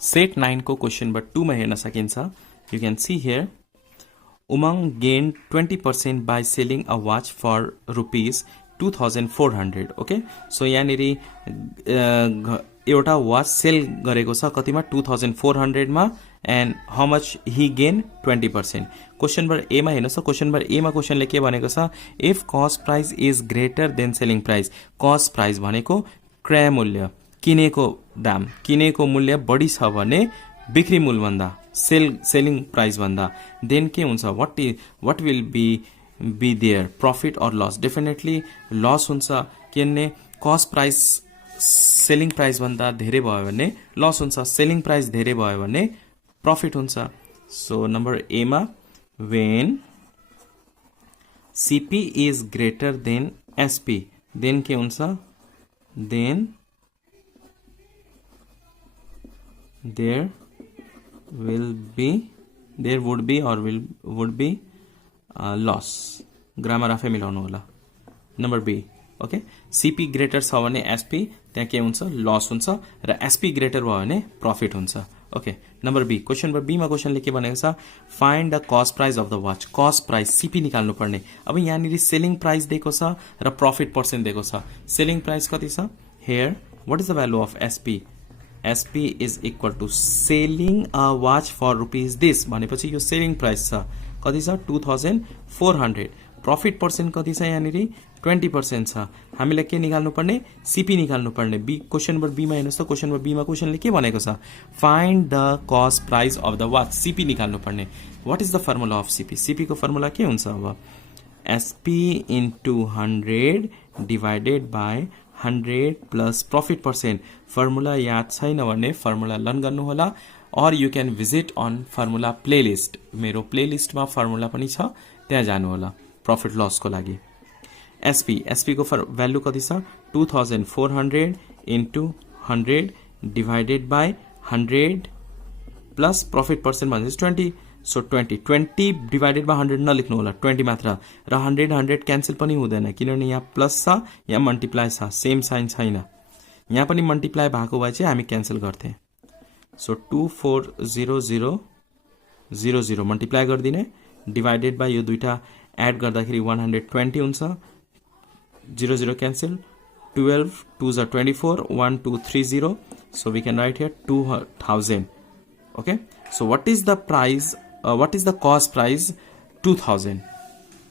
Set 9 को question number 2 में हेर्न सकिन्छ. You can see here, Umang gained 20% by selling a watch for rupees 2400. Okay, so यहाँनिर एउटा वाच सेल गरेको छ कतिमा 2400 मा, and how much he gained 20%. Question number A मा हेर्नुस्. क्वेश्चन नंबर ए मा क्वेश्चनले के भनेको छ, if cost price is greater than selling price. Cost price भनेको क्रय मूल्य, किनेको दाम, किनेको मूल्य बढी छ भने बिक्री मूल्य भन्दा, सेलिङ प्राइस भन्दा, देन के हुन्छ, what will be there, profit or loss. Definitely loss हुन्छ, किनभने कस्ट प्राइस सेलिङ प्राइस भन्दा धेरै भयो भने लॉस हुन्छ, सेलिङ प्राइस धेरै भयो भने प्रॉफिट हुन्छ. सो नंबर ए मा when CP is greater than SP, then के हुन्छ, then there would be loss. Grammar आफै मिलाउनु होला. Number B. Okay, CP greater छ भने एसपी, त्यहाँ के हुन्छ, लस हुन्छ, र एसपी ग्रेटर भयो भने प्रॉफिट हुन्छ. Okay, number B. Question number B मा क्वेश्चनले के भनेको छ, find the cost price of the watch. Cost price CP निकाल्नु पर्ने. अब यहाँनिर सेलिङ प्राइस दिएको छ र प्रॉफिट पर्सेन्ट दिएको छ. सेलिङ प्राइस कति छ, here what is the value of SP. SP is equal to selling a watch for rupees this भनेपछि यो सेलिङ प्राइस छ कति छ, 2400. प्रॉफिट पर्सेन्ट कति छ, यहाँनिर 20% छ. हामीले के निकाल्नु पर्ने, सीपी निकाल्नु पर्ने. बी क्वेश्चन नंबर बी मा हेर्नुस् त. क्वेश्चन नंबर बी मा क्वेश्चनले के भनेको छ, find the cost price of the watch. CP निकाल्नु पर्ने. What is the formula of CP. CP को फर्मुला के हुन्छ, अब SP into 100 divided by 100 plus profit percent. Formula याद छैन भने फर्मुला लर्न गर्नु होला, or you can visit on formula playlist. मेरो प्लेलिस्टमा फर्मुला पनि छ, त्यहाँ जानु होला प्रॉफिट लस को लागि. एसपी को भ्यालु कति छ, 2400 into 100 divided by 100 plus profit percent भनेपछि 20. सो 20 डिवाइडेड बाई 100 नलेख्नु होला, 20 मात्र. र 100 क्यान्सल पनि हुँदैन, किनभने यहाँ प्लस छ, यहाँ मल्टिप्लाई छ, सेम साइन छैन. यहाँ पनि मल्टिप्लाई भएको भए चाहिँ हामी क्यान्सल गर्थे. सो 240000 मल्टिप्लाई गरिदिने, डिवाइडेड बाई यो दुईटा एड गर्दाखेरि 120 हुन्छ, 00 क्यान्सल, 12 2 जा 24, 1230. So we can write here 2000. Okay, so what is the price, what is the cost price? 2000.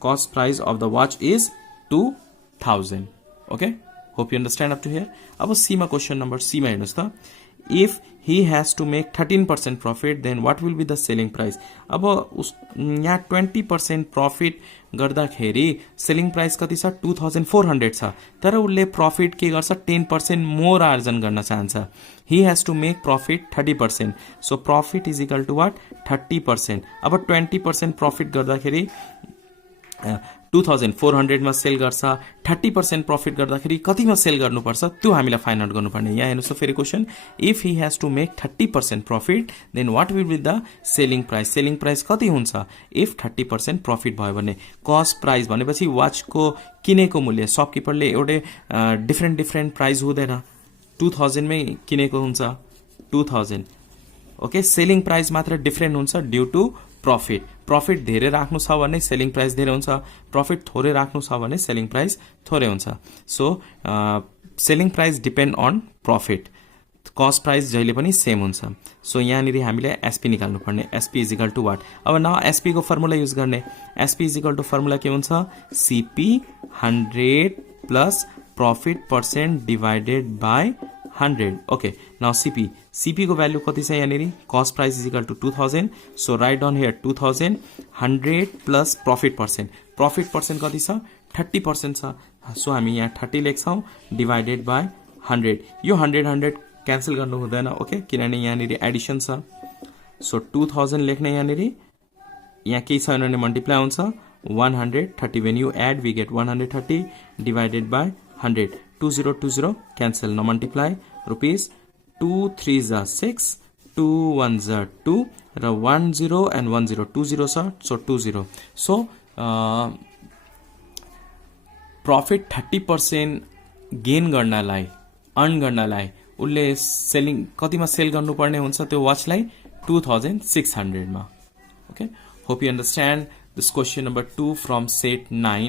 Cost price of the watch is 2000. Okay, hope you understand up to here. अब C मा question number C मा हेर्नुस् त. If he has to make 13% profit, then what will be the selling price? अब यहाँ 20% profit गर्दाखेरि selling price कति छ, 2400 छ. तर उसले प्रॉफिट के गर्छ, 10% मोर आर्जन गर्न चाहन्छ. he has to make profit 30%. so profit is equal to what, 30%. अब 20% प्रॉफिट गर्दाखेरि 2400 मा सेल गर्छ, 30% प्रॉफिट गर्दाखेरि कतिमा सेल गर्नुपर्छ त्यो हामीलाई फाइन्ड आउट गर्नुपर्ने. यहाँ हेर्नुस् त फेरि question, if he has to make 30% profit, then what will be the selling price. Selling price कति हुन्छ, इफ 30% प्रॉफिट भयो भने. कस्ट प्राइस भनेपछि वाचको किनेको मूल्य, शपकिपरले एउटै डिफरेन्ट प्राइस हुँदैन, 2000 मै किनेको हुन्छ 2000. ओके, सेलिङ प्राइस मात्र डिफरेन्ट हुन्छ ड्यू टु प्रॉफिट. प्रॉफिट धेरै राख्नु छ भने सेलिङ प्राइस धेरै हुन्छ, प्रॉफिट थोरै राख्नु छ भने सेलिङ प्राइस थोरै हुन्छ. So selling price depend on profit, cost price जहिले पनि सेम हुन्छ. सो यहाँनिर हामीले एसपी निकाल्नु पर्ने. SP is equal to what. अब न एसपी को फर्मुला युज गर्ने. SP is equal to formula के हुन्छ, CP 100 plus profit percent divided by 100. Okay, now CP को भ्यालु कति छ, यहाँनिर cost price is equal to 2000. So write down here 2000, 100 plus profit percent. Profit percent कति छ, 30% छ. सो हामी यहाँ 30 लेख्छौँ डिवाइडेड बाई 100. यो 100 क्यान्सल गर्नु हुँदैन. ओके, किनभने यहाँनिर एडिसन छ. सो 2000 लेख्ने, यहाँनिर यहाँ केही छैन भने मल्टिप्लाई हुन्छ, 130. when you add we get 130 divided by 100. 20 cancel, no multiply, rupees 2 3 जा 6, 2 1 जा 2 र 10 and 10 20 छ. so 20. so प्रॉफिट 30% गेन गर्नलाई, अर्न गर्नलाई उसले सेलिङ कतिमा सेल गर्नुपर्ने हुन्छ त्यो वाचलाई 2600 मा. Okay, hope you understand this question number 2 from set 9.